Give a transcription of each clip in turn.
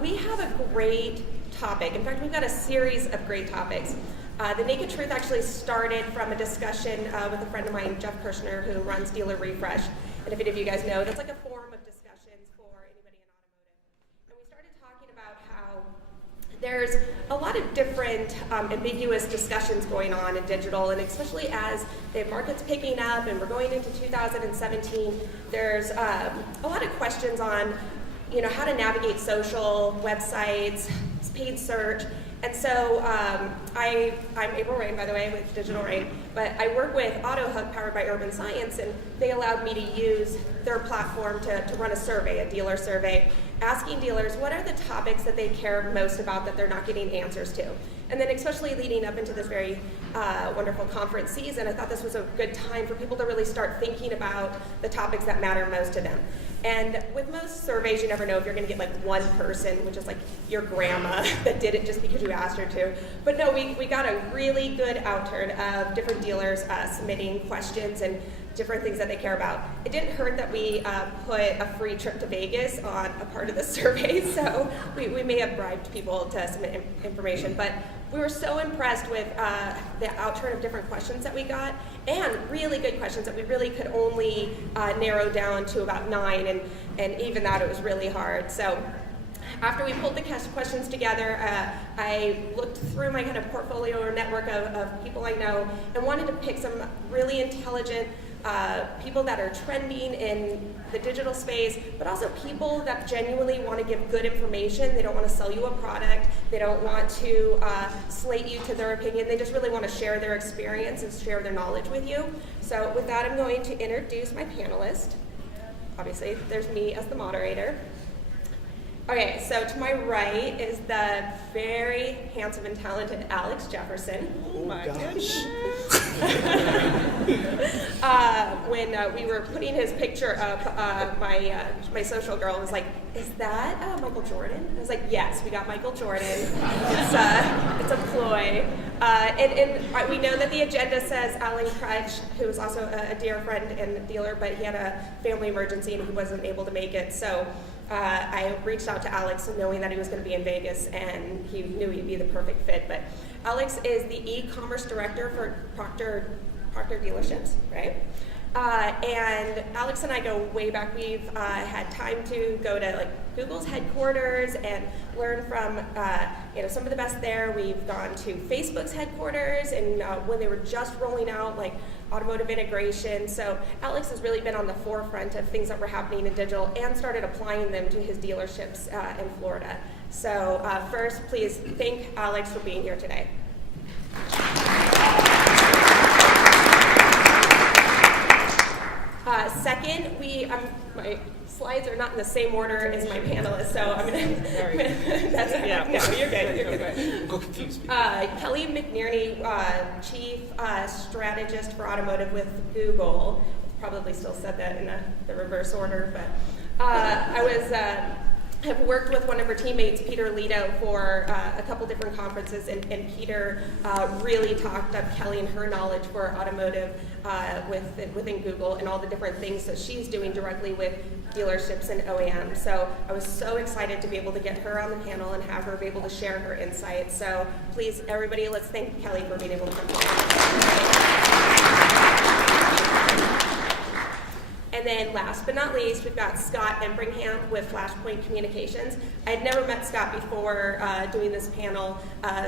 We have a great topic. In fact, we've got a series of great topics. The Naked Truth actually started from a discussion with a friend of mine, Jefferson, who runs Dealer Refresh. And if any of you guys know, that's like a forum of discussions for anybody in automotive. And we started talking about how there's a lot of different ambiguous discussions going on in digital, and especially as the market's picking up and we're going into 2017, there's a lot of questions on how to navigate social, websites, paid search. And so I'm April Rain, by the way, with Digital Rain, but I work with AutoHook, powered by Urban Science, and they allowed me to use their platform to run a survey, a dealer survey, asking dealers what are the topics that they care most about that they're not getting answers to. And then especially leading up into this very wonderful conference season, I thought this was a good time for people to really start thinking about the topics that matter most to them. And with most surveys, you never know if you're going to get like one person, which is like your grandma, that did it just because you asked her to. But no, we got a really good outturn of different dealers submitting questions and different things that they care about. It didn't hurt that we put a free trip to Vegas on a part of the survey, so we may have bribed people to submit information, but we were so impressed with the outturn of different questions that we got, and really good questions that we really could only narrow down to about 9, and even that it was really hard. So after we pulled the questions together, I looked through my kind of portfolio or network of people I know and wanted to pick some really intelligent people that are trending in the digital space, but also people that genuinely want to give good information. They don't want to sell you a product. They don't want to slate you to their opinion. They just really want to share their experience and share their knowledge with you. So with that, I'm going to introduce my panelist. Obviously, there's me as the moderator. Okay, so to my right is the very handsome and talented Alex Jefferson. Oh my gosh. When we were putting his picture up, my social girl was like, "Is that Michael Jordan?" I was like, "Yes, we got Michael Jordan. It's a ploy." And we know that the agenda says Alan Crutch, who is also a dear friend and dealer, but he had a family emergency and he wasn't able to make it. So I reached out to Alex knowing that he was going to be in Vegas, and he knew he'd be the perfect fit. But Alex is the e-commerce director for Proctor dealerships, right? And Alex and I go way back. We've had time to go to like Google's headquarters and learn from some of the best there. We've gone to Facebook's headquarters, and when they were just rolling out like automotive integration. So Alex has really been on the forefront of things that were happening in digital and started applying them to his dealerships in Florida. So first, please thank Alex for being here today. Second, my slides are not in the same order as my panelists, so I'm going to... No, you're good. Go confuse me. Kelly McNearney, Chief Strategist for Automotive with Google. Probably still said that in the reverse order, but have worked with one of her teammates, Peter Lito, for a couple different conferences, and Peter really talked up Kelly and her knowledge for automotive within Google and all the different things that she's doing directly with dealerships and OEMs. So I was so excited to be able to get her on the panel and have her be able to share her insights. So please, everybody, let's thank Kelly for being able to come today. And then last but not least, we've got Scott Empringham with Flashpoint Communications. I had never met Scott before doing this panel.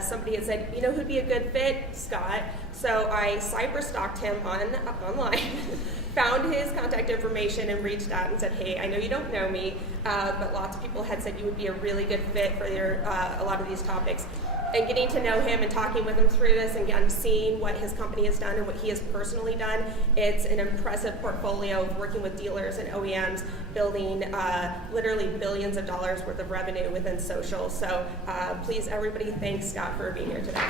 Somebody had said, you know who'd be a good fit? Scott. So I cyber-stalked him online, found his contact information and reached out and said, hey, I know you don't know me, but lots of people had said you would be a really good fit for a lot of these topics. And getting to know him and talking with him through this, and again, seeing what his company has done and what he has personally done, it's an impressive portfolio of working with dealers and OEMs, building literally billions of dollars worth of revenue within social. So please, everybody, thank Scott for being here today.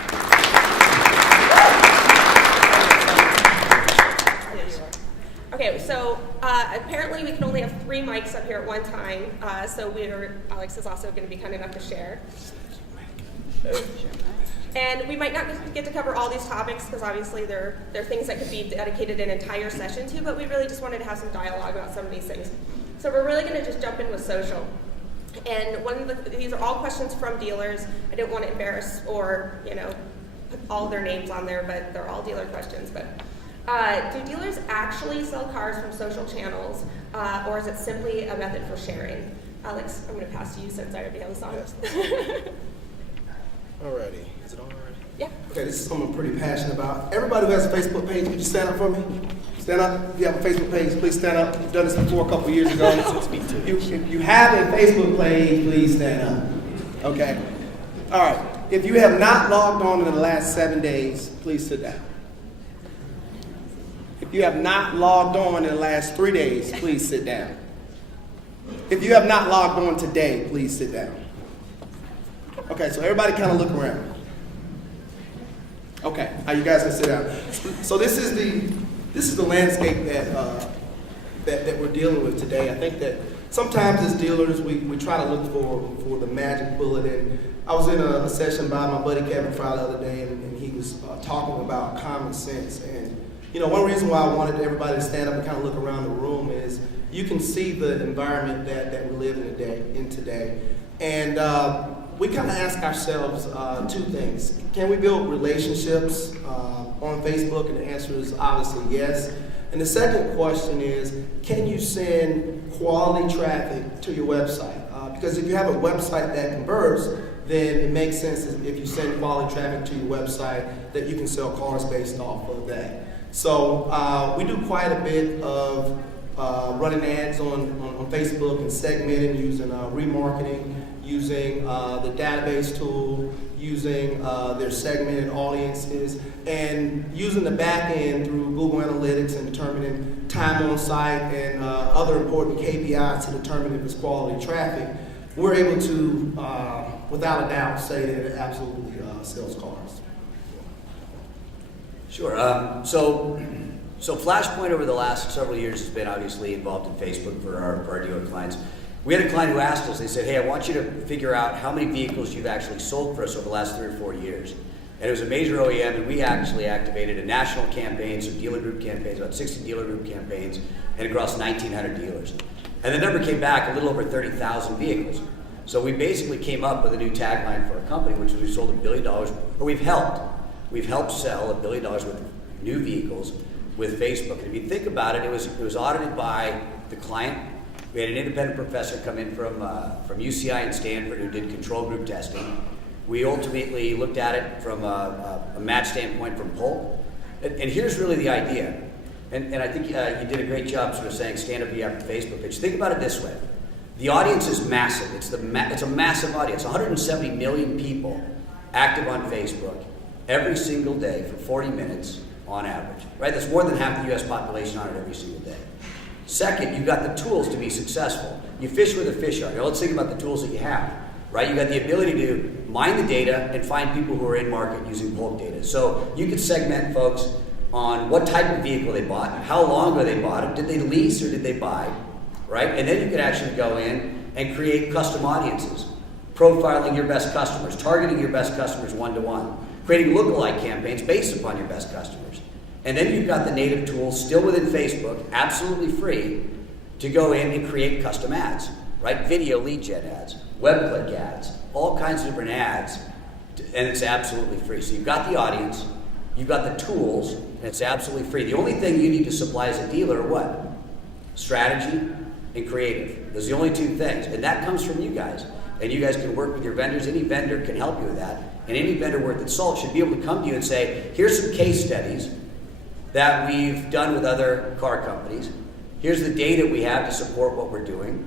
Okay, so apparently we can only have 3 mics up here at one time, so Alex is also going to be kind enough to share. And we might not get to cover all these topics because obviously they're things that could be dedicated an entire session to, but we really just wanted to have some dialogue about some of these things. So we're really going to just jump in with social. And these are all questions from dealers. I didn't want to embarrass or, put all their names on there, but they're all dealer questions. But do dealers actually sell cars from social channels, or is it simply a method for sharing? Alex, I'm going to pass to you since I already have the song. Alrighty. Is it on already? Yeah. Okay, this is something I'm pretty passionate about. Everybody who has a Facebook page, could you stand up for me? Stand up. If you have a Facebook page, please stand up. You've done this before a couple years ago. If you have a Facebook page, please stand up. Okay. All right. If you have not logged on in the last 7 days, please sit down. If you have not logged on in the last 3 days, please sit down. If you have not logged on today, please sit down. Okay, so everybody kind of look around. Okay, now you guys can sit down. So this is the landscape that we're dealing with today. I think that sometimes as dealers we try to look for the magic bullet. And I was in a session by my buddy Kevin Fry the other day, and he was talking about common sense. And one reason why I wanted everybody to stand up and kind of look around the room is you can see the environment that we live in today. And we kind of ask ourselves two things. Can we build relationships on Facebook? And the answer is obviously yes. And the second question is, can you send quality traffic to your website? Because if you have a website that converts, then it makes sense if you send quality traffic to your website that you can sell cars based off of that. So we do quite a bit of running ads on Facebook and segmenting using remarketing, using the database tool, using their segmented audiences, and using the back end through Google Analytics and determining time on site and other important KPIs to determine if it's quality traffic. We're able to, without a doubt, say that it absolutely sells cars. Sure. So Flashpoint over the last several years has been obviously involved in Facebook for our dealer clients. We had a client who asked us, they said, hey, I want you to figure out how many vehicles you've actually sold for us over the last 3 or 4 years. And it was a major OEM, and we actually activated a national campaign, some dealer group campaigns, about 60 dealer group campaigns, and across 1,900 dealers. And the number came back a little over 30,000 vehicles. So we basically came up with a new tagline for our company, which was we sold $1 billion, or we've helped sell $1 billion worth of new vehicles with Facebook. And if you think about it, it was audited by the client. We had an independent professor come in from UCI and Stanford who did control group testing. We ultimately looked at it from a match standpoint from Polk. And here's really the idea. And I think you did a great job sort of saying stand up your Facebook page. Think about it this way. The audience is massive. It's a massive audience. 170 million people active on Facebook every single day for 40 minutes on average. Right? That's more than half the U.S. population on it every single day. Second, you've got the tools to be successful. You fish where the fish are. Now let's think about the tools that you have. Right? You've got the ability to mine the data and find people who are in market using bulk data. So you could segment folks on what type of vehicle they bought, how long ago they bought it, did they lease or did they buy, right? And then you could actually go in and create custom audiences, profiling your best customers, targeting your best customers one-to-one, creating lookalike campaigns based upon your best customers. And then you've got the native tools still within Facebook, absolutely free, to go in and create custom ads, right? Video lead gen ads, web click ads, all kinds of different ads, and it's absolutely free. So you've got the audience, you've got the tools, and it's absolutely free. The only thing you need to supply as a dealer are what? Strategy and creative. Those are the only two things, and that comes from you guys. And you guys can work with your vendors. Any vendor can help you with that. And any vendor worth its salt should be able to come to you and say, here's some case studies that we've done with other car companies. Here's the data we have to support what we're doing.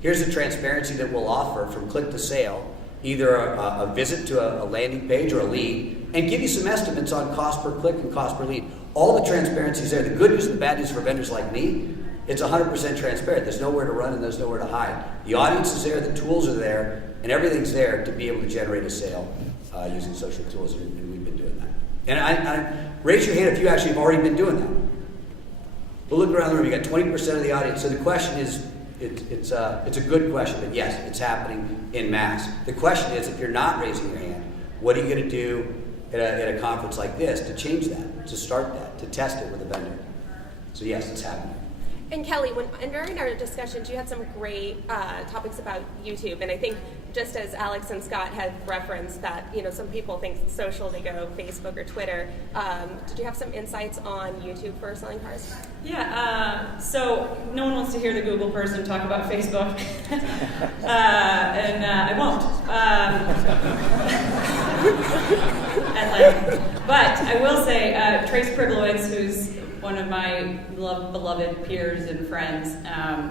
Here's the transparency that we'll offer from click to sale, either a visit to a landing page or a lead, and give you some estimates on cost per click and cost per lead. All the transparency is there. The good news and the bad news for vendors like me, it's 100% transparent. There's nowhere to run and there's nowhere to hide. The audience is there, the tools are there, and everything's there to be able to generate a sale using social tools, and we've been doing that. And I raise your hand if you actually have already been doing that. But look around the room, you got 20% of the audience. So the question is, it's a good question, but yes, it's happening in mass. The question is, if you're not raising your hand, what are you going to do at a conference like this to change that, to start that, to test it with a vendor? So yes, it's happening. And Kelly, and during our discussions, you had some great topics about YouTube, and I think just as Alex and Scott had referenced that, some people think social, they go Facebook or Twitter. Did you have some insights on YouTube for selling cars? Yeah, so no one wants to hear the Google person talk about Facebook, and I won't. But I will say, Trace Priblowitz, who's one of my beloved peers and friends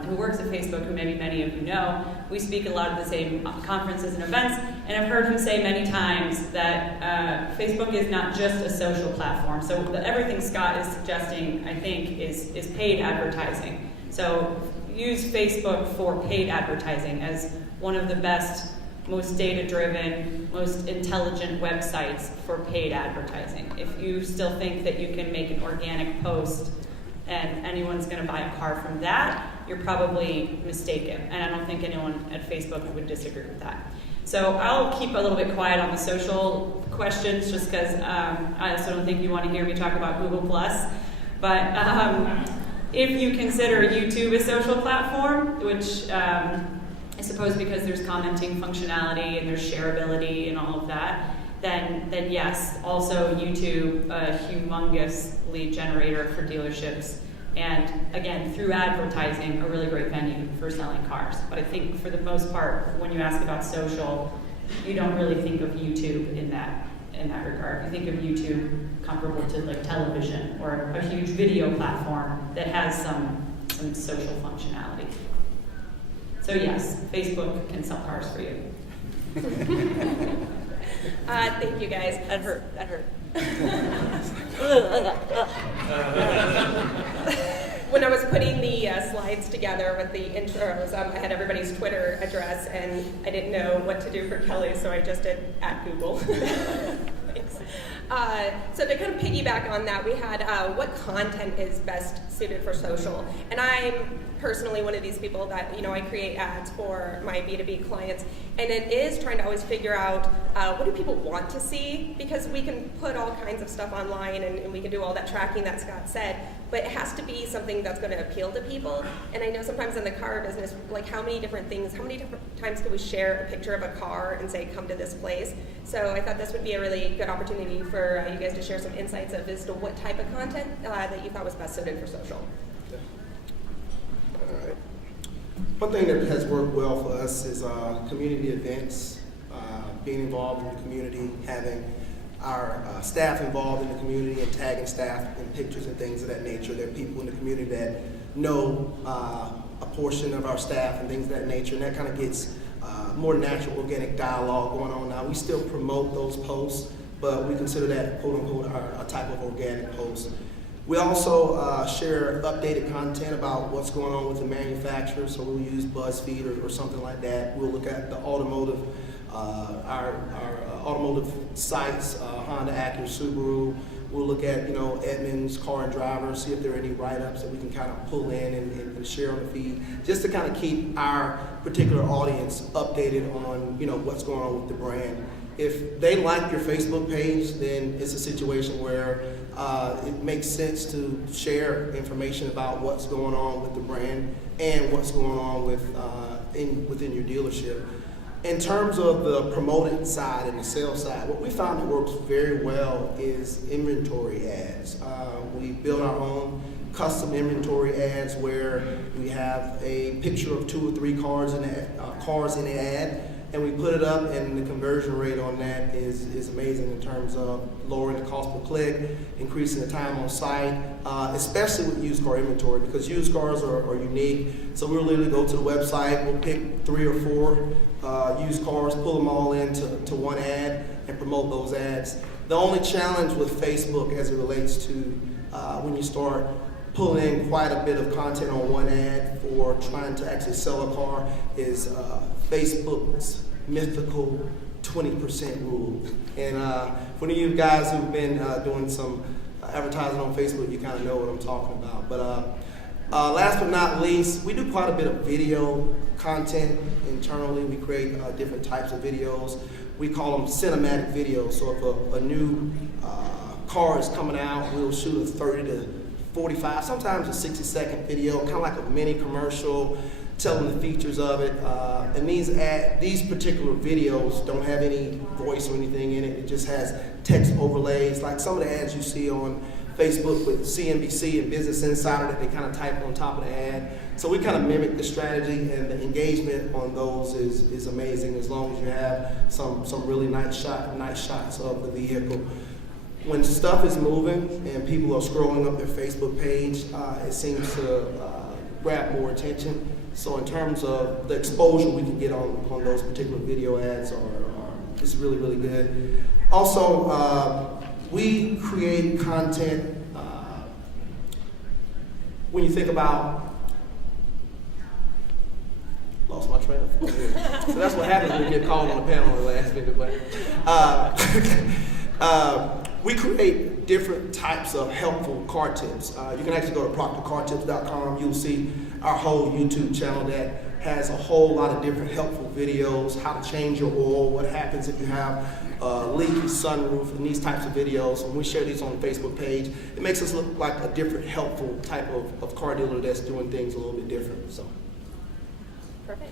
who works at Facebook, who maybe many of you know, we speak a lot at the same conferences and events, and I've heard him say many times that Facebook is not just a social platform. So everything Scott is suggesting, I think, is paid advertising. So use Facebook for paid advertising as one of the best, most data-driven, most intelligent websites for paid advertising. If you still think that you can make an organic post and anyone's going to buy a car from that, you're probably mistaken. And I don't think anyone at Facebook would disagree with that. So I'll keep a little bit quiet on the social questions just because I also don't think you want to hear me talk about Google+. But if you consider YouTube a social platform, which I suppose because there's commenting functionality and there's shareability and all of that, then yes, also YouTube, a humongous lead generator for dealerships, and again, through advertising, a really great venue for selling cars. But I think for the most part, when you ask about social, you don't really think of YouTube in that regard. You think of YouTube comparable to like television or a huge video platform that has some social functionality. So yes, Facebook can sell cars for you. Thank you, guys. That hurt. When I was putting the slides together with the intros, I had everybody's Twitter address, and I didn't know what to do for Kelly, so I just did @Google. Thanks. So to kind of piggyback on that, we had what content is best suited for social. And I'm personally one of these people that, I create ads for my B2B clients, and it is trying to always figure out what do people want to see, because we can put all kinds of stuff online and we can do all that tracking that Scott said, but it has to be something that's going to appeal to people. And I know sometimes in the car business, like how many different times can we share a picture of a car and say, come to this place? So I thought this would be a really good opportunity for you guys to share some insights as to what type of content that you thought was best suited for social. All right. One thing that has worked well for us is community events, being involved in the community, having our staff involved in the community and tagging staff in pictures and things of that nature. There are people in the community that know a portion of our staff and things of that nature, and that kind of gets more natural, organic dialogue going on now. We still promote those posts, but we consider that, quote unquote, a type of organic post. We also share updated content about what's going on with the manufacturer, so we'll use BuzzFeed or something like that. We'll look at the automotive, our automotive sites, Honda, Acura, Subaru. We'll look at, Edmunds, Car and Driver, see if there are any write-ups that we can kind of pull in and share on the feed, just to kind of keep our particular audience updated on, what's going on with the brand. If they like your Facebook page, then it's a situation where it makes sense to share information about what's going on with the brand and what's going on with within your dealership. In terms of the promoted side and the sales side, what we found that works very well is inventory ads. We build our own custom inventory ads where we have a picture of 2 or 3 cars in the ad, and we put it up, and the conversion rate on that is amazing in terms of lowering the cost per click, increasing the time on site, especially with used car inventory, because used cars are unique. So we'll literally go to the website, we'll pick 3 or 4 used cars, pull them all into one ad, and promote those ads. The only challenge with Facebook as it relates to when you start pulling in quite a bit of content on one ad for trying to actually sell a car is Facebook's mythical 20% rule. And for you guys who've been doing some advertising on Facebook, you kind of know what I'm talking about. But last but not least, we do quite a bit of video content internally. We create different types of videos. We call them cinematic videos. So if a new car is coming out, we'll shoot a 30 to 45, sometimes a 60-second video, kind of like a mini commercial, telling the features of it. And these particular videos don't have any voice or anything in it. It just has text overlays, like some of the ads you see on Facebook with CNBC and Business Insider that they kind of type on top of the ad. So we kind of mimic the strategy, and the engagement on those is amazing, as long as you have some really nice shots of the vehicle. When stuff is moving and people are scrolling up their Facebook page, it seems to grab more attention. So in terms of the exposure we can get on those particular video ads is really, really good. Also, we create content when you think about, lost my train of thought. So that's what happens when you get called on the panel on the last minute. But we create different types of helpful car tips. You can actually go to proctorcartips.com. You'll see our whole YouTube channel that has a whole lot of different helpful videos, how to change your oil, what happens if you have a leaky sunroof, and these types of videos. When we share these on the Facebook page, it makes us look like a different helpful type of car dealer that's doing things a little bit different. So, Perfect.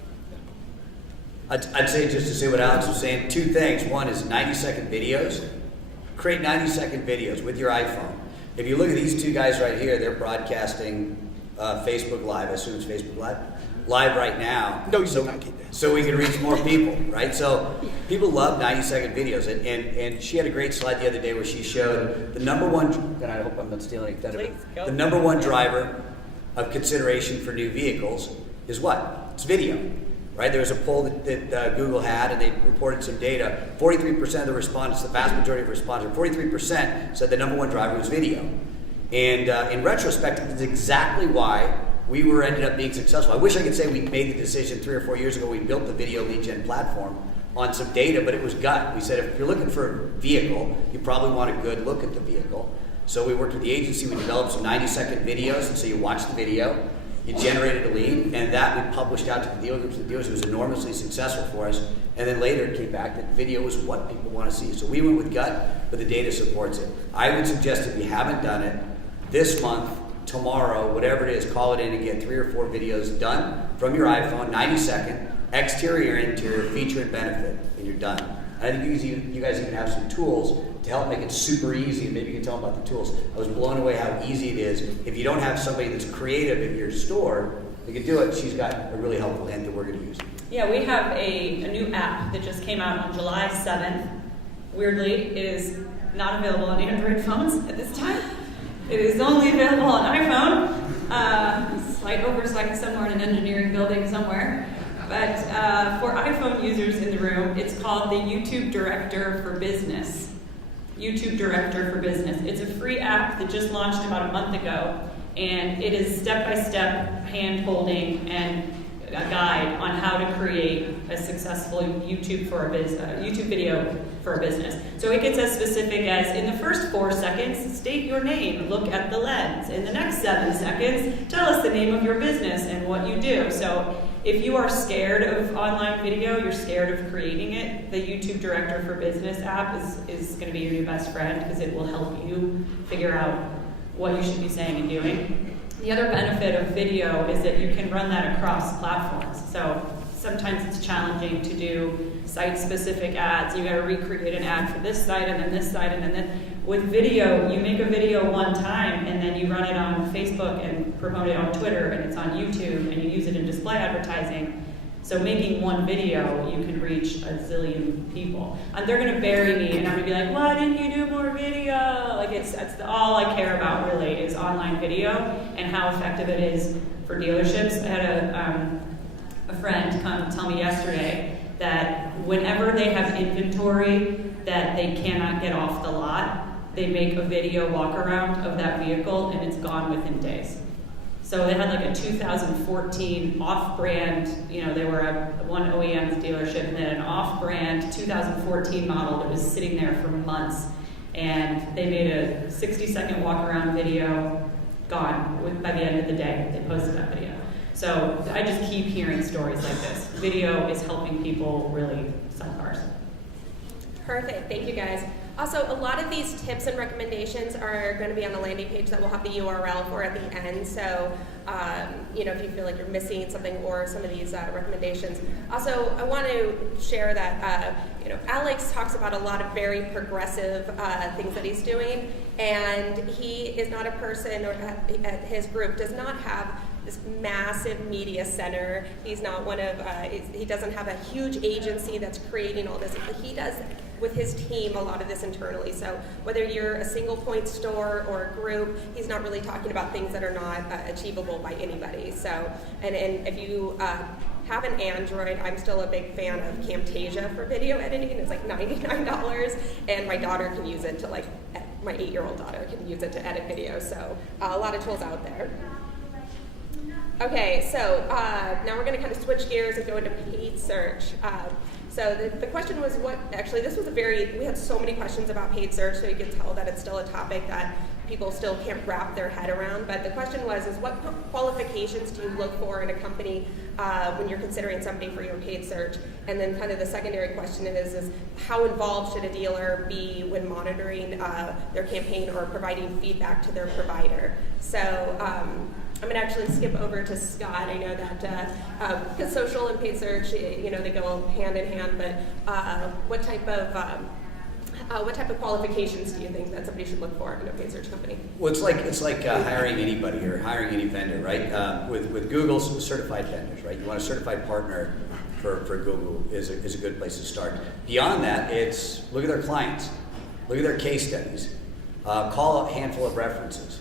I'd say, just to say what Alex was saying, two things. One is 90-second videos. Create 90-second videos with your iPhone. If you look at these two guys right here, they're broadcasting Facebook Live. I assume it's Facebook Live right now. no, you should not keep that. So we can reach more people, right? So people love 90-second videos. And she had a great slide the other day where she showed the number one, and I hope I'm not stealing that. Please, go. The number one driver of consideration for new vehicles is what? It's video, right? There was a poll that Google had, and they reported some data. 43% of the respondents, the vast majority of respondents, 43% said the number one driver was video. And in retrospect, it's exactly why we ended up being successful. I wish I could say we made the decision 3 or 4 years ago. We built the video lead gen platform on some data, but it was gut. We said, if you're looking for a vehicle, you probably want a good look at the vehicle. So we worked with the agency. We developed some 90-second videos, and so you watch the video, you generated a lead, and that we published out to the dealer groups. The dealers, it was enormously successful for us. And then later it came back that video is what people want to see. So we went with gut, but the data supports it. I would suggest, if you haven't done it, this month, tomorrow, whatever it is, call it in and get 3 or 4 videos done from your iPhone, 90-second, exterior, interior, feature and benefit, and you're done. I think you guys even have some tools to help make it super easy, and maybe you can tell them about the tools. I was blown away how easy it is. If you don't have somebody that's creative at your store, you can do it. She's got a really helpful hint that we're going to use. Yeah, we have a new app that just came out on July 7th. Weirdly, it is not available on Android phones at this time. It is only available on iPhone. Slight oversight somewhere in an engineering building somewhere. But for iPhone users in the room, it's called the YouTube Director for Business. YouTube Director for Business. It's a free app that just launched about a month ago, and it is step-by-step hand-holding and a guide on how to create a successful YouTube video for a business. So it gets as specific as, in the first 4 seconds, state your name, look at the lens. In the next 7 seconds, tell us the name of your business and what you do. So if you are scared of online video, you're scared of creating it, the YouTube Director for Business app is going to be your new best friend, because it will help you figure out what you should be saying and doing. The other benefit of video is that you can run that across platforms. So sometimes it's challenging to do site-specific ads. You got to recreate an ad for this site and then this site, and then with video, you make a video one time and then you run it on Facebook and promote it on Twitter, and it's on YouTube, and you use it in display advertising. So making one video, you can reach a zillion people. And they're going to bury me, and I'm going to be like, why didn't you do more video? Like, that's all I care about, really, is online video and how effective it is for dealerships. I had a friend come tell me yesterday that whenever they have inventory that they cannot get off the lot, they make a video walk around of that vehicle, and it's gone within days. So they had like a 2014 off-brand, they were at one OEM's dealership, and they had an off-brand 2014 model that was sitting there for months. And they made a 60-second walk-around video, gone by the end of the day. They posted that video. So I just keep hearing stories like this. Video is helping people really sell cars. Perfect. Thank you, guys. Also, a lot of these tips and recommendations are going to be on the landing page that we'll have the URL for at the end. So, if you feel like you're missing something or some of these recommendations. Also, I want to share that, Alex talks about a lot of very progressive things that he's doing, and he is not a person, or his group does not have this massive media center. He's not one of, he doesn't have a huge agency that's creating all this. He does, with his team, a lot of this internally. So whether you're a single point store or a group, he's not really talking about things that are not achievable by anybody. So, and if you have an Android, I'm still a big fan of Camtasia for video editing. It's like $99, and my daughter can use it to my 8-year-old daughter can use it to edit videos. So a lot of tools out there. Okay, so now we're going to kind of switch gears and go into paid search. So the question was we had so many questions about paid search, so you can tell that it's still a topic that people still can't wrap their head around. But the question was, what qualifications do you look for in a company when you're considering somebody for your paid search? And then kind of the secondary question is how involved should a dealer be when monitoring their campaign or providing feedback to their provider? So I'm going to actually skip over to Scott. I know that because social and paid search, they go hand in hand. But what type of qualifications do you think that somebody should look for in a paid search company? Well, it's like hiring anybody or hiring any vendor, right? With Google, certified vendors, right? You want a certified partner for Google is a good place to start. Beyond that, it's look at their clients, look at their case studies, call a handful of references.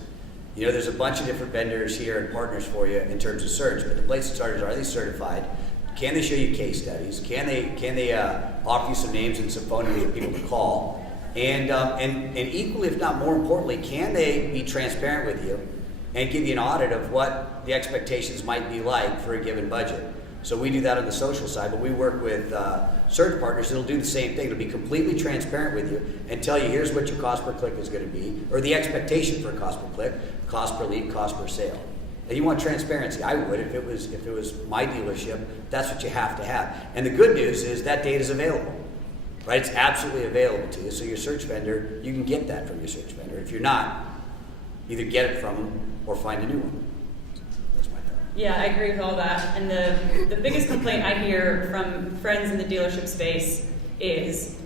There's a bunch of different vendors here and partners for you in terms of search, but the place to start is, are they certified? Can they show you case studies? Can they offer you some names and some phone numbers of people to call? And equally, if not more importantly, can they be transparent with you and give you an audit of what the expectations might be like for a given budget? So we do that on the social side, but we work with search partners that'll do the same thing. It'll be completely transparent with you and tell you, here's what your cost per click is going to be, or the expectation for a cost per click, cost per lead, cost per sale. And you want transparency. I would if it was my dealership. That's what you have to have. And the good news is that data is available, right? It's absolutely available to you. So your search vendor, you can get that from your search vendor. If you're not, either get it from them or find a new one. Yeah, I agree with all that. And the biggest complaint I hear from friends in the dealership space is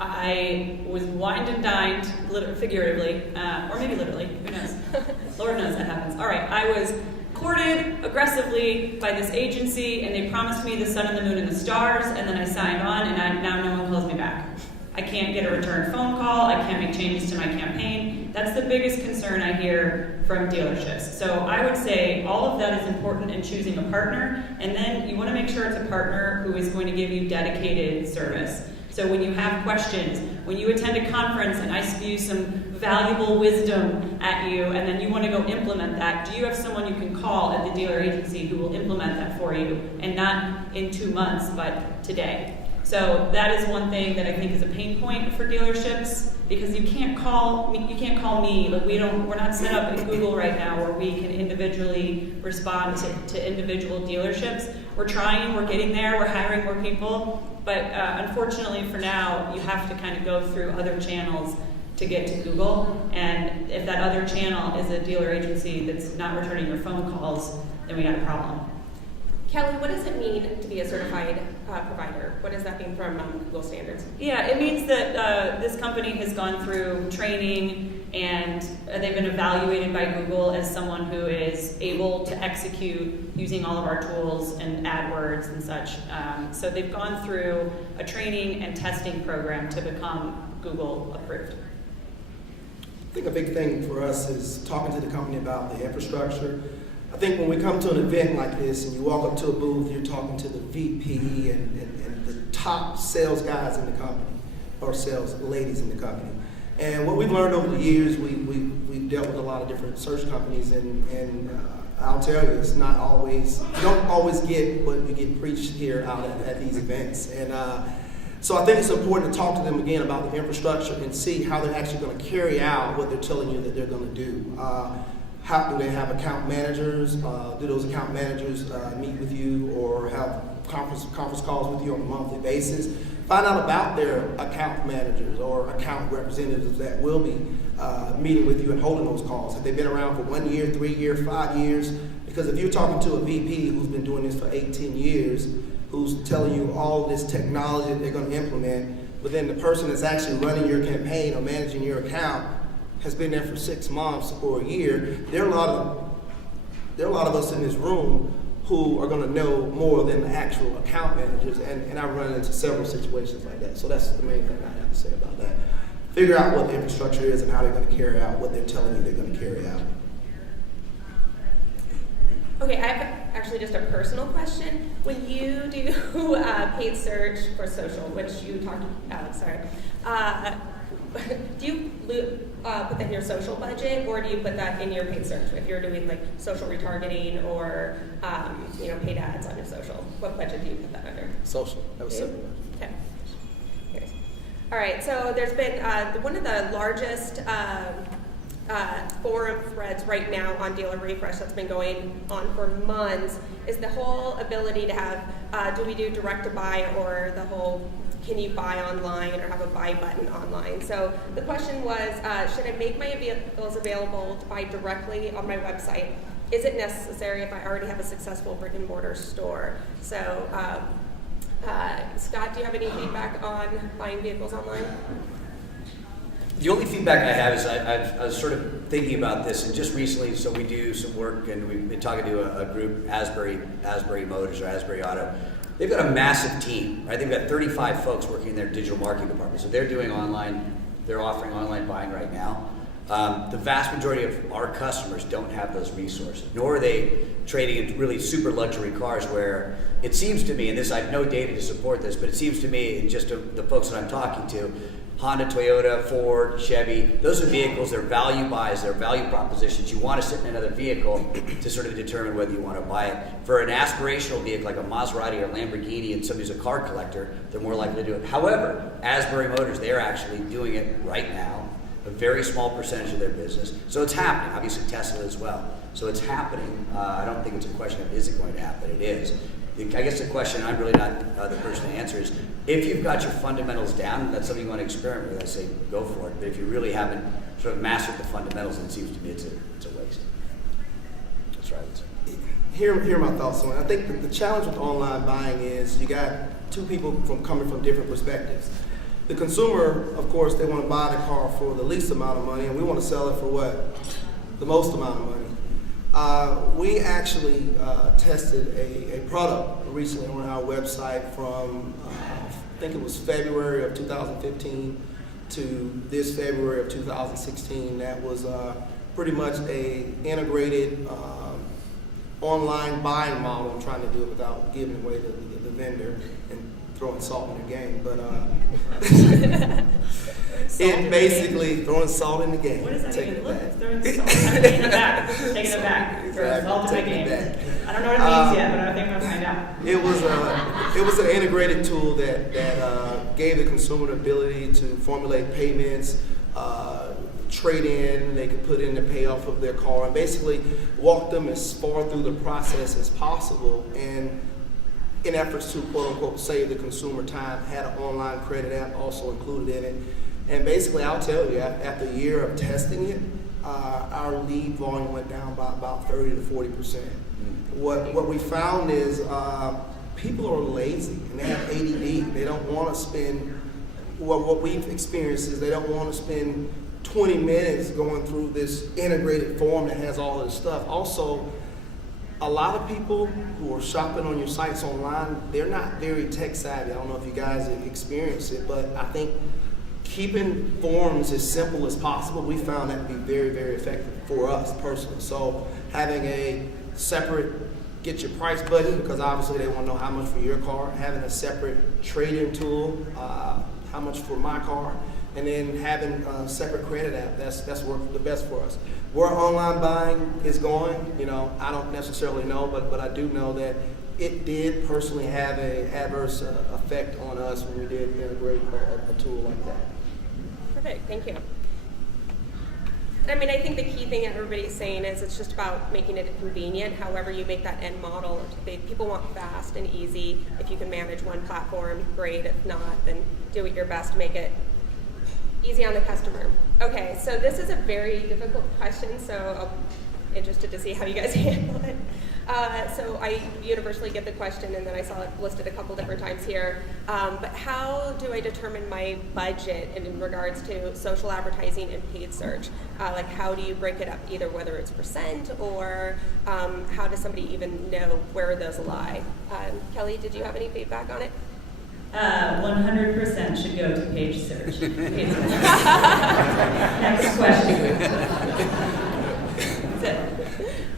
I was wined and dined, figuratively, or maybe literally, who knows? Lord knows that happens. All right, I was courted aggressively by this agency, and they promised me the sun and the moon and the stars, and then I signed on, and now no one calls me back. I can't get a return phone call. I can't make changes to my campaign. That's the biggest concern I hear from dealerships. So I would say all of that is important in choosing a partner, and then you want to make sure it's a partner who is going to give you dedicated service. So when you have questions, when you attend a conference and I spew some valuable wisdom at you, and then you want to go implement that, do you have someone you can call at the dealer agency who will implement that for you, and not in 2 months, but today? So that is one thing that I think is a pain point for dealerships, because you can't call me. Like we're not set up in Google right now where we can individually respond to individual dealerships. We're trying, we're getting there, we're hiring more people, but unfortunately for now, you have to kind of go through other channels to get to Google. And if that other channel is a dealer agency that's not returning your phone calls, then we got a problem. Kelly, what does it mean to be a certified provider? What does that mean from Google standards? Yeah, it means that this company has gone through training and they've been evaluated by Google as someone who is able to execute using all of our tools and AdWords and such. So they've gone through a training and testing program to become Google approved. I think a big thing for us is talking to the company about the infrastructure. I think when we come to an event like this and you walk up to a booth, you're talking to the VP and the top sales guys in the company, or sales ladies in the company. And what we've learned over the years, we've dealt with a lot of different search companies, and I'll tell you, it's not always, you don't always get what we get preached here out at these events. And so I think it's important to talk to them again about the infrastructure and see how they're actually going to carry out what they're telling you that they're going to do. How do they have account managers? Do those account managers meet with you or have conference calls with you on a monthly basis? find out about their account managers or account representatives that will be meeting with you and holding those calls. Have they been around for 1 year, 3 years, 5 years? Because if you're talking to a VP who's been doing this for 18 years, who's telling you all this technology that they're going to implement, but then the person that's actually running your campaign or managing your account has been there for 6 months or a year, there are a lot of us in this room who are going to know more than the actual account managers, and I run into several situations like that. So that's the main thing I have to say about that. Figure out what the infrastructure is and how they're going to carry out what they're telling you they're going to carry out. Okay, I have actually just a personal question. When you do paid search for social, which you talked about, do you put that in your social budget, or do you put that in your paid search? If you're doing like social retargeting or paid ads on your social, what budget do you put that under? Social. That was simple. Okay. All right. So there's been one of the largest forum threads right now on dealer refresh that's been going on for months is the whole ability to have do we do direct to buy, or the whole can you buy online or have a buy button online. So the question was, should I make my vehicles available to buy directly on my website? Is it necessary if I already have a successful brick and mortar store? So Scott, do you have any feedback on buying vehicles online? The only feedback I have is I was sort of thinking about this, and just recently, so we do some work, and we've been talking to a group, Asbury Motors or Asbury Auto. They've got a massive team, right? They've got 35 folks working in their digital marketing department. So they're doing they're offering online buying right now. The vast majority of our customers don't have those resources, nor are they trading in really super luxury cars where it seems to me, and I have no data to support this, but it seems to me, and just the folks that I'm talking to, Honda, Toyota, Ford, Chevy, those are vehicles, they're value buys, they're value propositions. You want to sit in another vehicle to sort of determine whether you want to buy it. For an aspirational vehicle like a Maserati or Lamborghini, and somebody who's a car collector, they're more likely to do it. However, Asbury Motors, they're actually doing it right now, a very small percentage of their business. So it's happening, obviously Tesla as well. So it's happening. I don't think it's a question of is it going to happen, it is. I guess the question, I'm really not the person to answer, is if you've got your fundamentals down and that's something you want to experiment with, I say go for it. But if you really haven't sort of mastered the fundamentals, then it seems to me it's a waste. That's right. Here are my thoughts on it. I think that the challenge with online buying is you got two people coming from different perspectives. The consumer, of course, they want to buy the car for the least amount of money, and we want to sell it for what? The most amount of money. We actually tested a product recently on our website from, I think it was February of 2015 to this February of 2016. That was pretty much a integrated online buying model. I'm trying to do it without giving away the vendor and throwing salt in the game, but it basically throwing salt in the game. What does that taking even it look back. like? Throwing salt. I'm taking it back. Taking it back. Throwing salt in the Taking it game. back. I don't know what it means yet, but I think I'm gonna find out. It was an integrated tool that gave the consumer the ability to formulate payments, trade in, they could put in the payoff of their car, and basically walk them as far through the process as possible. And in efforts to quote unquote save the consumer time, had an online credit app also included in it. And basically, I'll tell you, after a year of testing it, our lead volume went down by about 30 to 40%. What we found is people are lazy and they have ADD. They don't want to spend, what we've experienced is they don't want to spend 20 minutes going through this integrated form that has all of this stuff. Also, a lot of people who are shopping on your sites online, they're not very tech savvy. I don't know if you guys have experienced it, but I think keeping forms as simple as possible, we found that to be very, very effective for us personally. So having a separate get your price button, because obviously they want to know how much for your car, having a separate trade-in tool, how much for my car, and then having a separate credit app, that's worked the best for us. Where online buying is going, I don't necessarily know, but I do know that it did personally have an adverse effect on us when we did integrate a tool like that. Perfect, thank you. I mean, I think the key thing everybody's saying is it's just about making it convenient. However you make that end model, people want fast and easy. If you can manage one platform, great. If not, then do your best to make it easy on the customer. Okay, so this is a very difficult question, so I'm interested to see how you guys handle it. So I universally get the question, and then I saw it listed a couple different times here. But how do I determine my budget in regards to social advertising and paid search? Like, how do you break it up, either whether it's percent or how does somebody even know where those lie? Kelly, did you have any feedback on it? 100% should go to page search. Next question. That's it.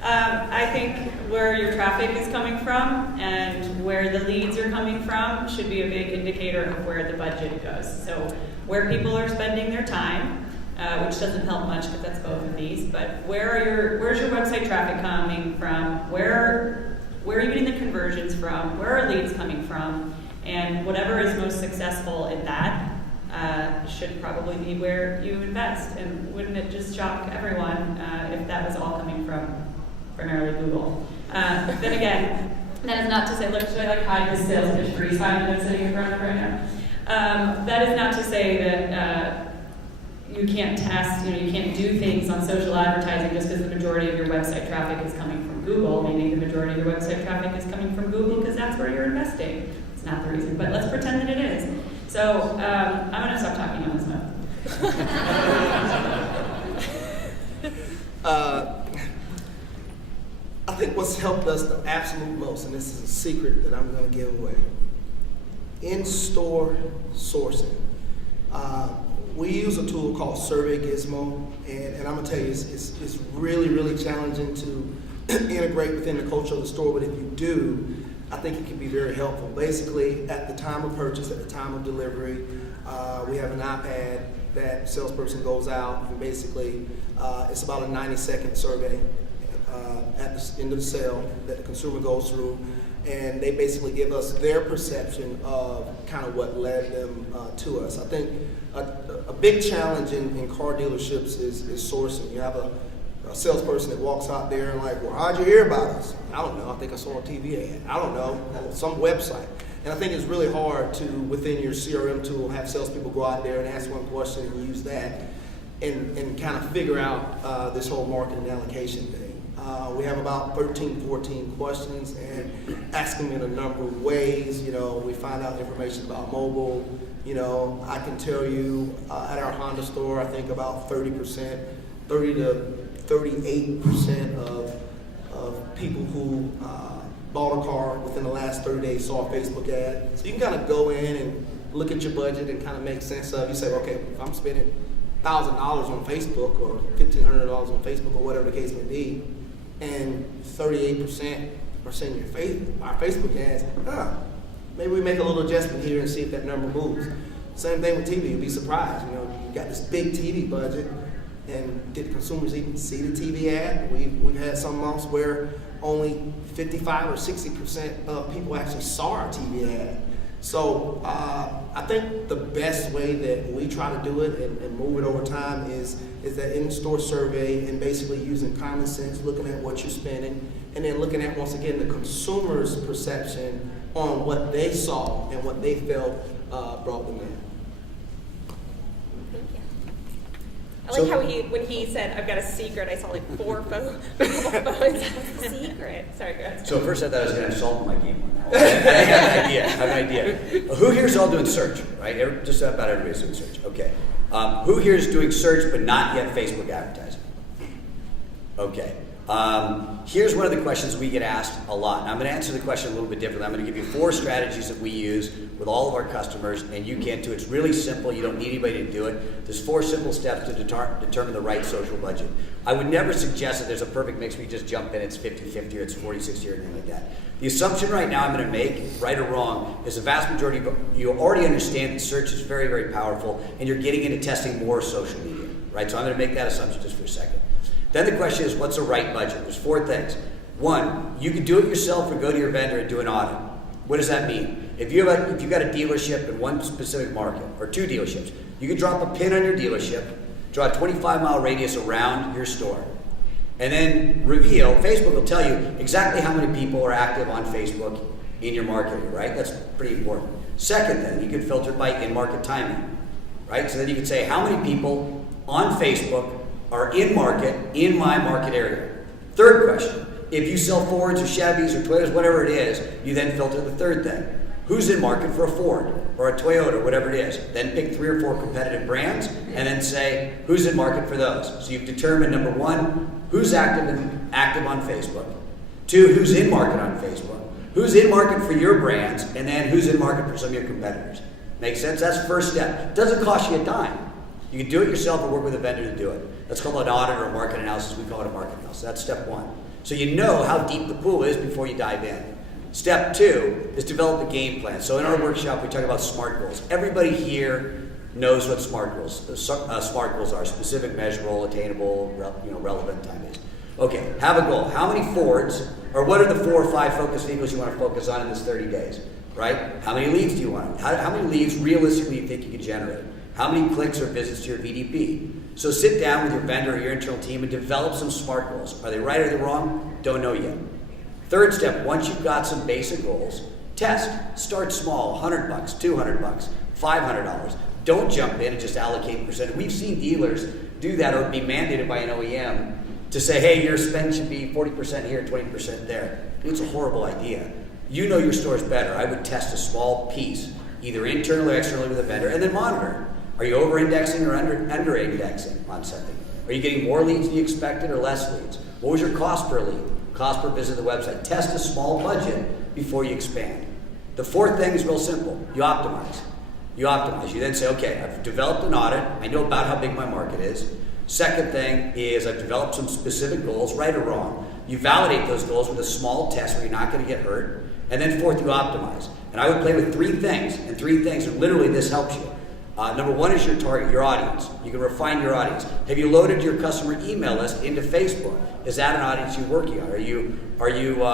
I think where your traffic is coming from and where the leads are coming from should be a big indicator of where the budget goes. So where people are spending their time, which doesn't help much because that's both of these, but where's your website traffic coming from? Where are you getting the conversions from? Where are leads coming from? And whatever is most successful in that should probably be where you invest. And wouldn't it just shock everyone if that was all coming from primarily Google? Then again, that is not to say, look, should I hide this sales pitch free sign that I'm sitting in front of right now? That is not to say that you can't test, you can't do things on social advertising just because the majority of your website traffic is coming from Google, meaning the majority of your website traffic is coming from Google because that's where you're investing. It's not the reason, but let's pretend that it is. So I'm going to stop talking on this note. I think what's helped us the absolute most, and this is a secret that I'm going to give away, in-store sourcing. We use a tool called Survey Gizmo, and I'm going to tell you, it's really, really challenging to integrate within the culture of the store, but if you do, I think it can be very helpful. Basically, at the time of purchase, at the time of delivery, we have an iPad that salesperson goes out, and basically it's about a 90-second survey at the end of the sale that the consumer goes through, and they basically give us their perception of kind of what led them to us. I think a big challenge in car dealerships is sourcing. You have a salesperson that walks out there and like, well, how'd you hear about us? I don't know. I think I saw a TV ad. I don't know. Some website. And I think it's really hard to, within your CRM tool, have salespeople go out there and ask one question and use that and kind of figure out this whole marketing allocation thing. We have about 13, 14 questions and ask them in a number of ways. We find out information about mobile. I can tell you at our Honda store, I think about 30 to 38% of people who bought a car within the last 30 days saw a Facebook ad. So you can kind of go in and look at your budget and kind of make sense of it. You say, okay, if I'm spending $1,000 on Facebook or $1,500 on Facebook or whatever the case may be, and 38% are seeing our Facebook ads, maybe we make a little adjustment here and see if that number moves. Same thing with TV. You'd be surprised. You got this big TV budget, and did consumers even see the TV ad? We've had some months where only 55 or 60% of people actually saw our TV ad. So I think the best way that we try to do it and move it over time is that in-store survey and basically using common sense, looking at what you're spending, and then looking at, once again, the consumer's perception on what they saw and what they felt brought them in. I like how when he said, I've got a secret, I saw like 4 phones. Secret. Sorry, go ahead. So first I thought I was going to insult my game on that. I have an idea. Who here is all doing search, right? Just about everybody's doing search. Okay. Who here is doing search but not yet Facebook advertising? Okay. Here's one of the questions we get asked a lot. And I'm going to answer the question a little bit differently. I'm going to give you 4 strategies that we use with all of our customers, and you can too. It's really simple. You don't need anybody to do it. There's 4 simple steps to determine the right social budget. I would never suggest that there's a perfect mix where you just jump in, it's 50-50 or it's 40-60 or anything like that. The assumption right now I'm going to make, right or wrong, is the vast majority of you already understand that search is very, very powerful, and you're getting into testing more social media, right? So I'm going to make that assumption just for a second. Then the question is, what's the right budget? There's 4 things. 1, you can do it yourself or go to your vendor and do an audit. What does that mean? If you've got a dealership in one specific market, or 2 dealerships, you can drop a pin on your dealership Draw a 25-mile radius around your store. And then reveal, Facebook will tell you exactly how many people are active on Facebook in your market, right? That's pretty important. Second then, you can filter by in-market timing, right? So then you can say how many people on Facebook are in market in my market area. Third question, if you sell Fords or Chevys or Toyotas, whatever it is, you then filter the third thing. Who's in market for a Ford or a Toyota, whatever it is? Then pick 3 or 4 competitive brands and then say who's in market for those. So you've determined, number 1, who's active on Facebook. 2, who's in market on Facebook. Who's in market for your brands, and then who's in market for some of your competitors. Make sense? That's the first step. It doesn't cost you a dime. You can do it yourself or work with a vendor to do it. That's called an audit or a market analysis. We call it a market analysis. That's step 1. So you know how deep the pool is before you dive in. Step 2 is develop a game plan. So in our workshop, we talk about SMART goals. Everybody here knows what SMART goals are: specific, measurable, attainable, relevant, time-based. Okay, have a goal. How many Fords, or what are the 4 or 5 focus vehicles you want to focus on in this 30 days, right? How many leads do you want? How many leads realistically you think you can generate? How many clicks or visits to your VDP? So sit down with your vendor or your internal team and develop some SMART goals. Are they right or are they wrong? Don't know yet. Third step, once you've got some basic goals, test. Start small, $100, $200, $500. Don't jump in and just allocate percentage. We've seen dealers do that or be mandated by an OEM to say, hey, your spend should be 40% here, 20% there. It's a horrible idea. You know your stores better. I would test a small piece, either internally or externally with a vendor, and then monitor. Are you over-indexing or under-indexing on something? Are you getting more leads than you expected or less leads? What was your cost per lead? Cost per visit to the website. Test a small budget before you expand. The fourth thing is real simple. You optimize. You optimize. You then say, okay, I've developed an audit. I know about how big my market is. Second thing is I've developed some specific goals, right or wrong. You validate those goals with a small test where you're not going to get hurt. And then fourth, you optimize. And I would play with 3 things, and 3 things, and literally this helps you. Number 1 is your target, your audience. You can refine your audience. Have you loaded your customer email list into Facebook? Is that an audience you're working on? Are you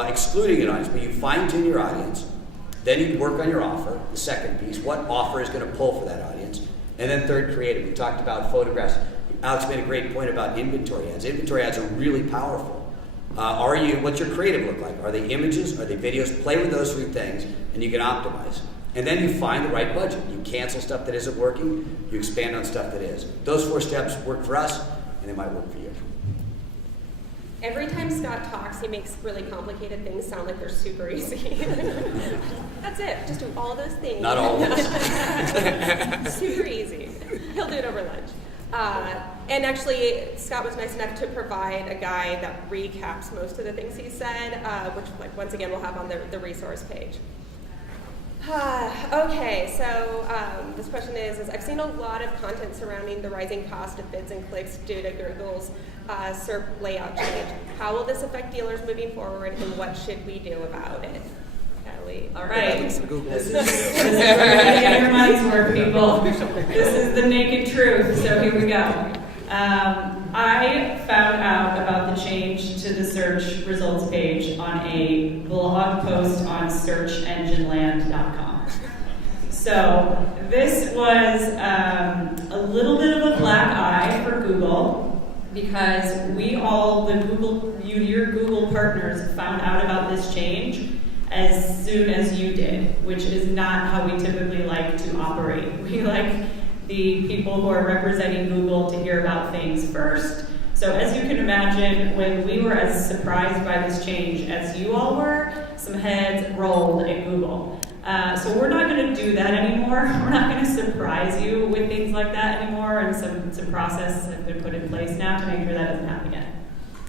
excluding an audience? But you fine-tune your audience. Then you work on your offer, the second piece. What offer is going to pull for that audience? And then third, creative. We talked about photographs. Alex made a great point about inventory ads. Inventory ads are really powerful. What's your creative look like? Are they images? Are they videos? Play with those 3 things, and you can optimize. And then you find the right budget. You cancel stuff that isn't working. You expand on stuff that is. Those 4 steps work for us, and they might work for you. Every time Scott talks, he makes really complicated things sound like they're super easy. That's it. Just do all those things. Not all of them. Super easy. He'll do it over lunch. And actually, Scott was nice enough to provide a guide that recaps most of the things he said, which, once again, we'll have on the resource page. Okay, so this question is I've seen a lot of content surrounding the rising cost of bids and clicks due to Google's SERP layout change. How will this affect dealers moving forward, and what should we do about it? Natalie? All right. This is where we're going to get your money's worth, people. This is the naked truth, so here we go. I found out about the change to the search results page on a blog post on searchengineland.com. So this was a little bit of a black eye for Google because your Google partners found out about this change as soon as you did, which is not how we typically like to operate. We like the people who are representing Google to hear about things first. So as you can imagine, when we were as surprised by this change as you all were, some heads rolled at Google. So we're not going to do that anymore. We're not going to surprise you with things like that anymore, and some processes have been put in place now to make sure that doesn't happen again.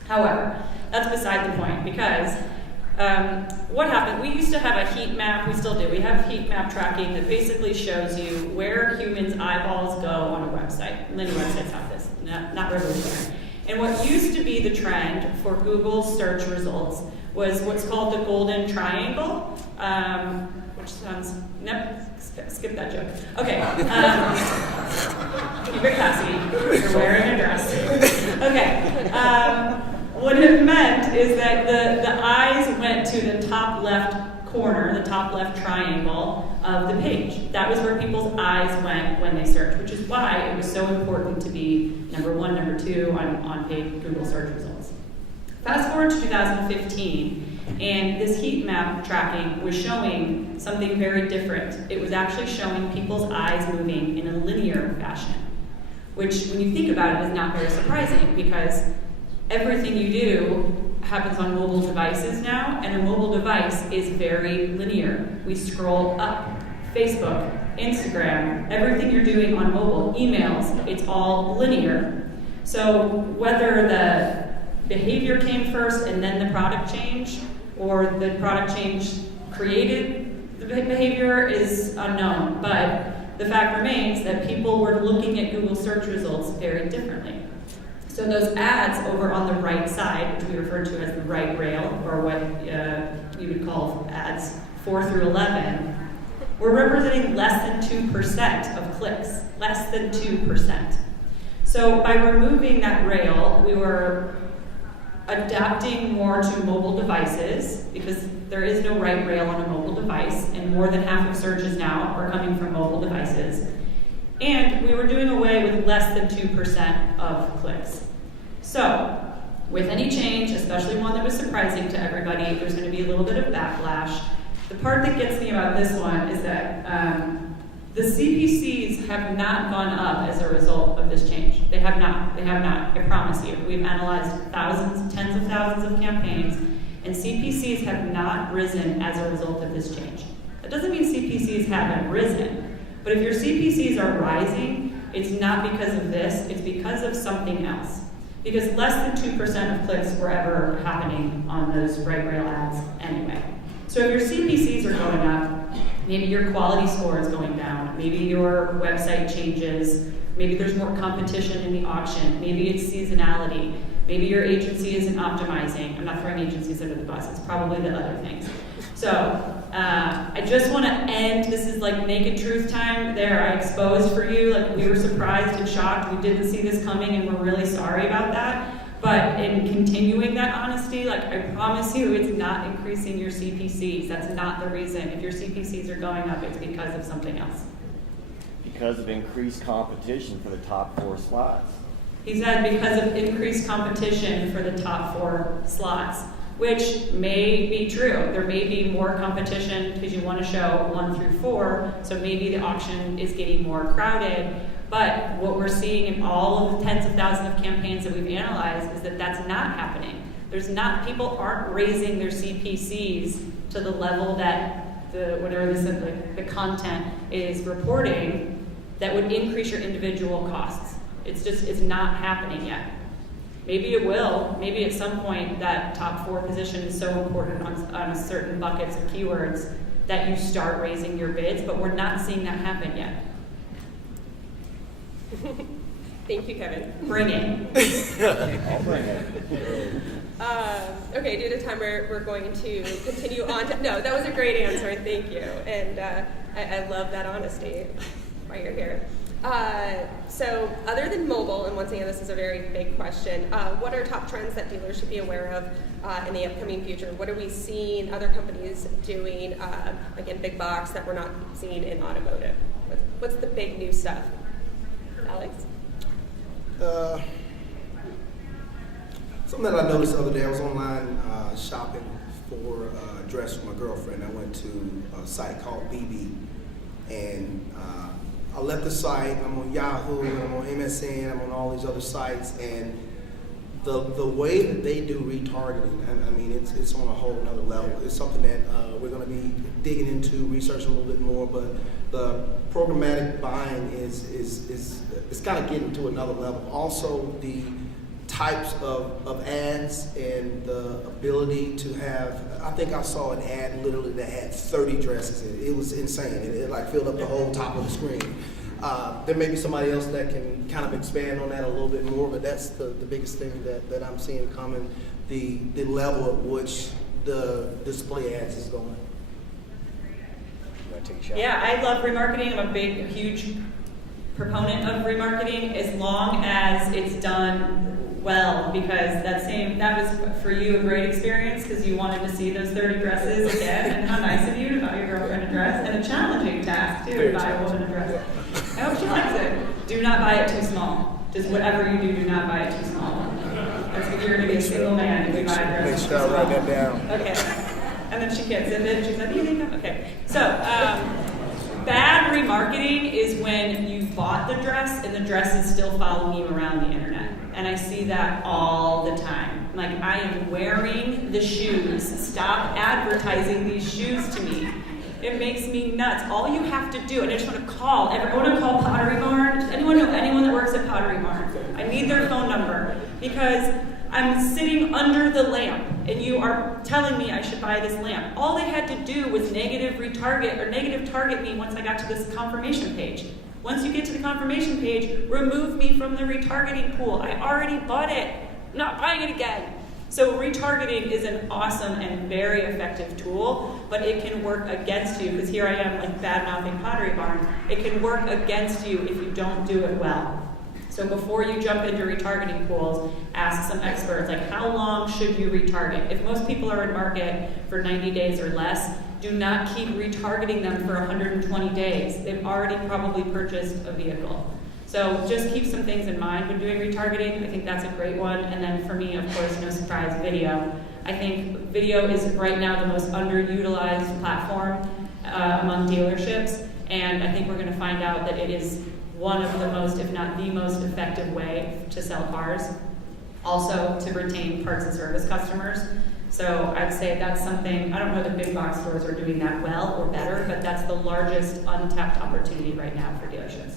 However, that's beside the point, because what happened? We used to have a heat map. We still do. We have heat map tracking that basically shows you where humans' eyeballs go on a website. Many websites have this, not revolutionary. And what used to be the trend for Google search results was what's called the golden triangle, which sounds, nope, skip that joke. Okay, keep it classy. You're wearing a dress. Okay. what it meant is that the eyes went to the top left corner, the top left triangle of the page. That was where people's eyes went when they searched, which is why it was so important to be number 1, number 2 on paid Google search results. Fast forward to 2015, and this heat map tracking was showing something very different. It was actually showing people's eyes moving in a linear fashion, which, when you think about it, is not very surprising because everything you do happens on mobile devices now, and a mobile device is very linear. We scroll up. Facebook, Instagram, everything you're doing on mobile, emails, it's all linear. So whether the behavior came first and then the product change, or the product change created the behavior is unknown. But the fact remains that people were looking at Google search results very differently. So those ads over on the right side, which we refer to as the right rail, or what you would call ads 4 through 11, were representing less than 2% of clicks, less than 2%. So by removing that rail, we were adapting more to mobile devices because there is no right rail on a mobile device, and more than half of searches now are coming from mobile devices. And we were doing away with less than 2% of clicks. So, with any change, especially one that was surprising to everybody, there's going to be a little bit of backlash. The part that gets me about this one is that the CPCs have not gone up as a result of this change. They have not, I promise you. We've analyzed thousands, tens of thousands of campaigns, and CPCs have not risen as a result of this change. That doesn't mean CPCs haven't risen, but if your CPCs are rising, it's not because of this, it's because of something else. Because less than 2% of clicks were ever happening on those right rail ads anyway. So if your CPCs are going up, maybe your quality score is going down, maybe your website changes, maybe there's more competition in the auction, maybe it's seasonality, maybe your agency isn't optimizing. I'm not throwing agencies under the bus, it's probably the other things. So I just want to end, this is like naked truth time there. I exposed for you, like we were surprised and shocked, we didn't see this coming and we're really sorry about that. But in continuing that honesty, like I promise you, it's not increasing your CPCs. That's not the reason. If your CPCs are going up, it's because of something else. Because of increased competition for the top 4 slots. He said because of increased competition for the top 4 slots, which may be true. There may be more competition because you want to show 1 through 4, so maybe the auction is getting more crowded. But what we're seeing in all of the tens of thousands of campaigns that we've analyzed is that that's not happening. People aren't raising their CPCs to the level that the content is reporting that would increase your individual costs. It's not happening yet. Maybe it will. Maybe at some point that top 4 position is so important on certain buckets of keywords that you start raising your bids, but we're not seeing that happen yet. Thank you, Kevin. Bring it. I'll bring it. Okay, due to time, we're going to continue on. No, that was a great answer. Thank you. And I love that honesty while you're here. So other than mobile, and once again, this is a very big question, what are top trends that dealers should be aware of in the upcoming future? What are we seeing other companies doing, again, big box, that we're not seeing in automotive? What's the big new stuff? Alex? Something that I noticed the other day, I was online shopping for a dress for my girlfriend. I went to a site called BB, and I left the site. I'm on Yahoo, I'm on MSN, I'm on all these other sites, and the way that they do retargeting, I mean, it's on a whole nother level. It's something that we're going to be digging into, researching a little bit more, but the programmatic buying is kind of getting to another level. Also, the types of ads and the ability to have, I think I saw an ad literally that had 30 dresses in it. It was insane. It like filled up the whole top of the screen. There may be somebody else that can kind of expand on that a little bit more, but that's the biggest thing that I'm seeing coming, the level at which the display ads is going. You want to take a shot? Yeah, I love remarketing. I'm a huge proponent of remarketing as long as it's done well, because that was for you a great experience because you wanted to see those 30 dresses again, and how nice of you to buy your girlfriend a dress, and a challenging task too to buy a woman a dress. I hope she likes it. Do not buy it too small. Just whatever you do, do not buy it too small. That's what you're going to be a single man if you buy a dress too small. Write that down. Okay. And then she can't zip it. She's like, you think I'm okay. So, bad remarketing is when you bought the dress and the dress is still following you around the internet. And I see that all the time. Like, I am wearing the shoes. Stop advertising these shoes to me. It makes me nuts. All you have to do, and I just want to call, I want to call Pottery Barn. Does anyone know anyone that works at Pottery Barn? I need their phone number because I'm sitting under the lamp and you are telling me I should buy this lamp. All they had to do was negative target me once I got to this confirmation page. Once you get to the confirmation page, remove me from the retargeting pool. I already bought it. I'm not buying it again. So retargeting is an awesome and very effective tool, but it can work against you, because here I am like bad-mouthing Pottery Barn. It can work against you if you don't do it well. So before you jump into retargeting pools, ask some experts, like how long should you retarget? If most people are in market for 90 days or less, do not keep retargeting them for 120 days. They've already probably purchased a vehicle. So just keep some things in mind when doing retargeting. I think that's a great one. And then for me, of course, no surprise, video. I think video is right now the most underutilized platform among dealerships. And I think we're going to find out that it is one of the most, if not the most effective way to sell cars. Also to retain parts and service customers. So I'd say that's something, I don't know that big box stores are doing that well or better, but that's the largest untapped opportunity right now for dealerships.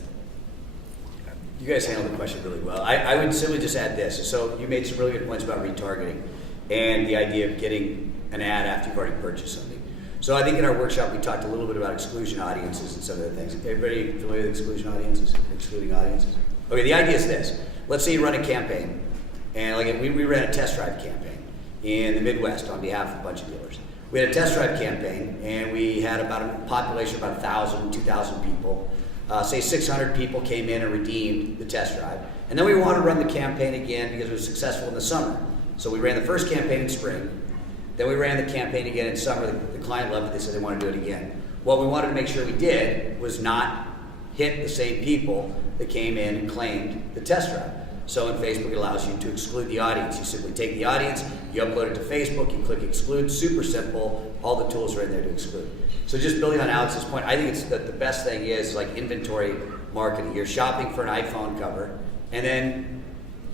You guys handled the question really well. I would simply just add this. So you made some really good points about retargeting and the idea of getting an ad after you've already purchased something. So I think in our workshop we talked a little bit about exclusion audiences and some of the things. Everybody familiar with exclusion audiences? Excluding audiences? Okay, the idea is this. Let's say you run a campaign, and like we ran a test drive campaign in the Midwest on behalf of a bunch of dealers. We had a test drive campaign, and we had about a population of about 1,000, 2,000 people. Say 600 people came in and redeemed the test drive. And then we wanted to run the campaign again because it was successful in the summer. So we ran the first campaign in spring. Then we ran the campaign again in summer. The client loved it. They said they want to do it again. What we wanted to make sure we did was not hit the same people that came in and claimed the test drive. So in Facebook, it allows you to exclude the audience. You simply take the audience, you upload it to Facebook, you click exclude, super simple. All the tools are in there to exclude. So just building on Alex's point, I think it's the best thing is like inventory marketing. You're shopping for an iPhone cover, and then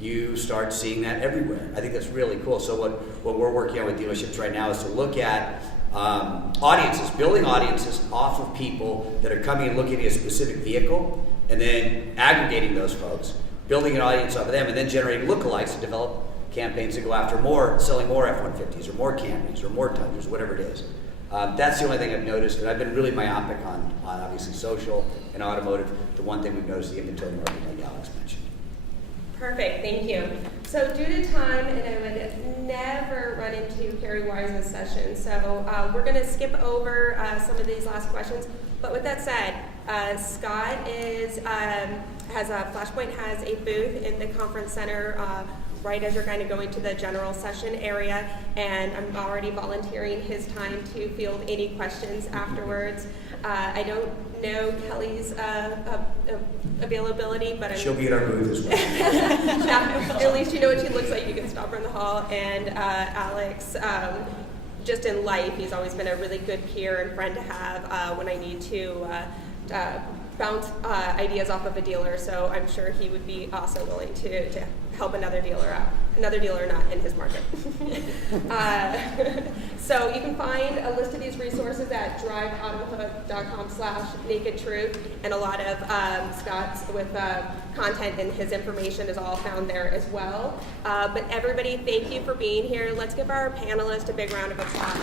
you start seeing that everywhere. I think that's really cool. So what we're working on with dealerships right now is to look at audiences, building audiences off of people that are coming and looking at a specific vehicle, and then aggregating those folks, building an audience off of them, and then generating lookalikes to develop campaigns to go after more, selling more F-150s or more Camrys or more Tundras, whatever it is. That's the only thing I've noticed, and I've been really myopic on obviously social and automotive. The one thing we've noticed is the inventory marketing, like Alex mentioned. Perfect, thank you. So due to time, and I would never run into Carrie Wise's session, so we're going to skip over some of these last questions. But with that said, Scott Flashpoint has a booth in the conference center right as you're kind of going to the general session area, and I'm already volunteering his time to field any questions afterwards. I don't know Kelly's availability, but she'll be at our booth as well. At least you know what she looks like. You can stop her in the hall. And Alex, just in life, he's always been a really good peer and friend to have when I need to bounce ideas off of a dealer. So I'm sure he would be also willing to help another dealer out. Another dealer not in his market. So you can find a list of these resources at driveautohook.com/nakedtruth, and a lot of Scott's with content and his information is all found there as well. But everybody, thank you for being here. Let's give our panelists a big round of applause.